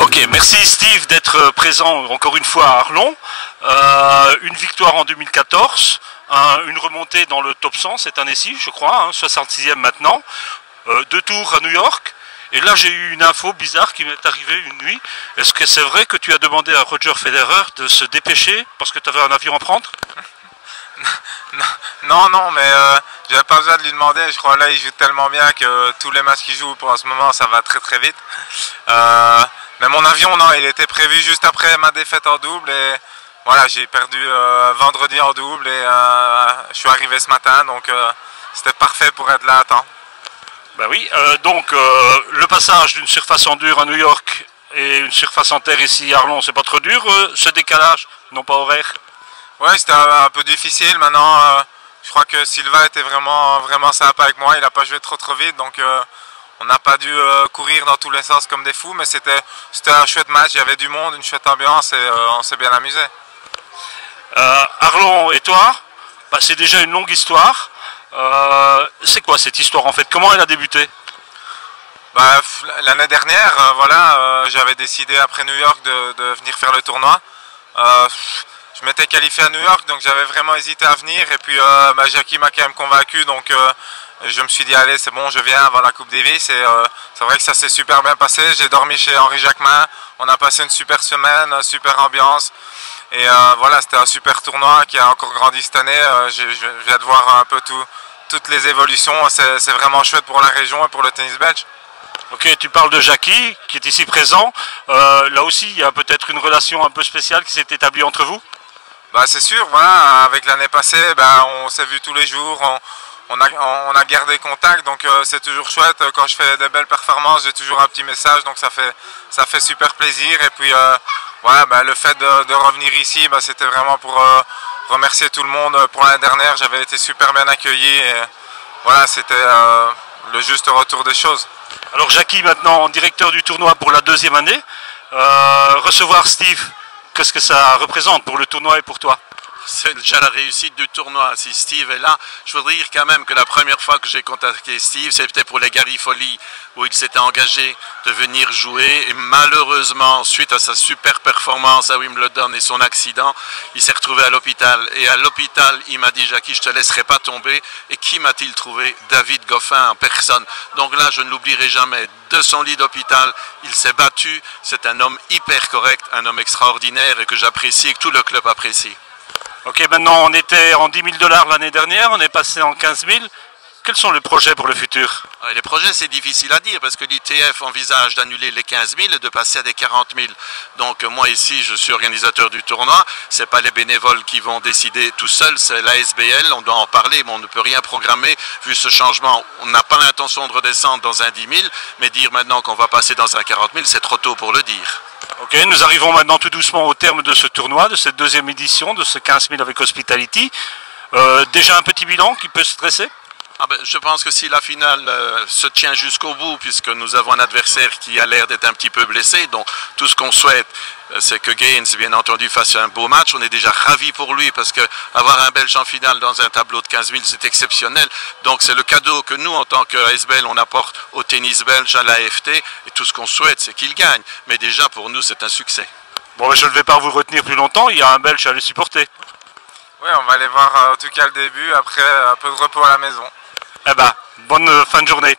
Ok, merci Steve d'être présent encore une fois à Arlon. Une victoire en 2014, une remontée dans le top 100 cette année-ci, je crois, 66e maintenant, 2 tours à New York. Et là, j'ai eu une info bizarre qui m'est arrivée une nuit. Est-ce que c'est vrai que tu as demandé à Roger Federer de se dépêcher parce que tu avais un avion à prendre? Non, mais j'avais pas besoin de lui demander. Je crois là, il joue tellement bien que tous les matchs qu'il joue pour ce moment, ça va très très vite. Mais mon avion, non, il était prévu juste après ma défaite en double. Et voilà, j'ai perdu vendredi en double et je suis arrivé ce matin. Donc c'était parfait pour être là à temps. Ben oui, donc le passage d'une surface en dur à New York et une surface en terre ici à Arlon, c'est pas trop dur ce décalage, non pas horaire? Ouais, c'était un peu difficile. Maintenant, je crois que Silva était vraiment sympa avec moi. Il n'a pas joué trop vite, donc on n'a pas dû courir dans tous les sens comme des fous. Mais c'était un chouette match. Il y avait du monde, une chouette ambiance et on s'est bien amusé. Arlon et toi, bah, c'est déjà une longue histoire. C'est quoi cette histoire en fait? Comment elle a débuté? Bah, l'année dernière, j'avais décidé après New York de venir faire le tournoi. Je m'étais qualifié à New York, donc j'avais vraiment hésité à venir. Et puis Jackie m'a quand même convaincu, donc je me suis dit allez, c'est bon, je viens avant la Coupe Davis. Et c'est vrai que ça s'est super bien passé. J'ai dormi chez Henri Jacquemin. On a passé une super semaine, super ambiance. Et voilà, c'était un super tournoi qui a encore grandi cette année. Je viens de voir un peu toutes les évolutions. C'est vraiment chouette pour la région et pour le tennis belge. Ok, tu parles de Jackie qui est ici présent. Là aussi, il y a peut-être une relation un peu spéciale qui s'est établie entre vous? Bah, c'est sûr, voilà, avec l'année passée, bah, on s'est vu tous les jours, on a gardé contact, donc c'est toujours chouette. Quand je fais des belles performances, j'ai toujours un petit message, donc ça fait super plaisir. Et puis ouais, bah, le fait de revenir ici, bah, c'était vraiment pour remercier tout le monde pour l'année dernière. J'avais été super bien accueilli et voilà, c'était le juste retour des choses. Alors Jackie, maintenant directeur du tournoi pour la 2e année, recevoir Steve, qu'est-ce que ça représente pour le tournoi et pour toi? C'est déjà la réussite du tournoi. Si Steve est là, je voudrais dire quand même que la première fois que j'ai contacté Steve, c'était pour les Garifolies, où il s'était engagé de venir jouer. Et malheureusement, suite à sa super performance à Wimbledon et son accident, il s'est retrouvé à l'hôpital. Et à l'hôpital, il m'a dit, Jackie, je ne te laisserai pas tomber. Et qui m'a-t-il trouvé? David Goffin en personne. Donc là, je ne l'oublierai jamais. De son lit d'hôpital, il s'est battu. C'est un homme hyper correct, un homme extraordinaire et que j'apprécie et que tout le club apprécie. Ok, maintenant on était en 10 000 $ l'année dernière, on est passé en 15 000. Quels sont les projets pour le futur? Les projets, c'est difficile à dire parce que l'ITF envisage d'annuler les 15 000 et de passer à des 40 000. Donc moi ici, je suis organisateur du tournoi. Ce n'est pas les bénévoles qui vont décider tout seuls, c'est l'ASBL. On doit en parler, mais on ne peut rien programmer vu ce changement. On n'a pas l'intention de redescendre dans un 10 000, mais dire maintenant qu'on va passer dans un 40 000, c'est trop tôt pour le dire. Ok, nous arrivons maintenant tout doucement au terme de ce tournoi, de cette 2e édition, de ce 15 000 avec Hospitality. Déjà un petit bilan qui peut se dresser? Je pense que si la finale se tient jusqu'au bout, puisque nous avons un adversaire qui a l'air d'être un petit peu blessé, donc tout ce qu'on souhaite, c'est que Gaines, bien entendu, fasse un beau match. On est déjà ravis pour lui, parce qu'avoir un Belge en finale dans un tableau de 15 000, c'est exceptionnel. Donc c'est le cadeau que nous, en tant qu'ASBL, on apporte au tennis belge, à l'AFT, et tout ce qu'on souhaite, c'est qu'il gagne. Mais déjà, pour nous, c'est un succès. Bon, je ne vais pas vous retenir plus longtemps, il y a un Belge à les supporter. Oui, on va aller voir en tout cas le début, après un peu de repos à la maison. Eh ben, bonne fin de journée.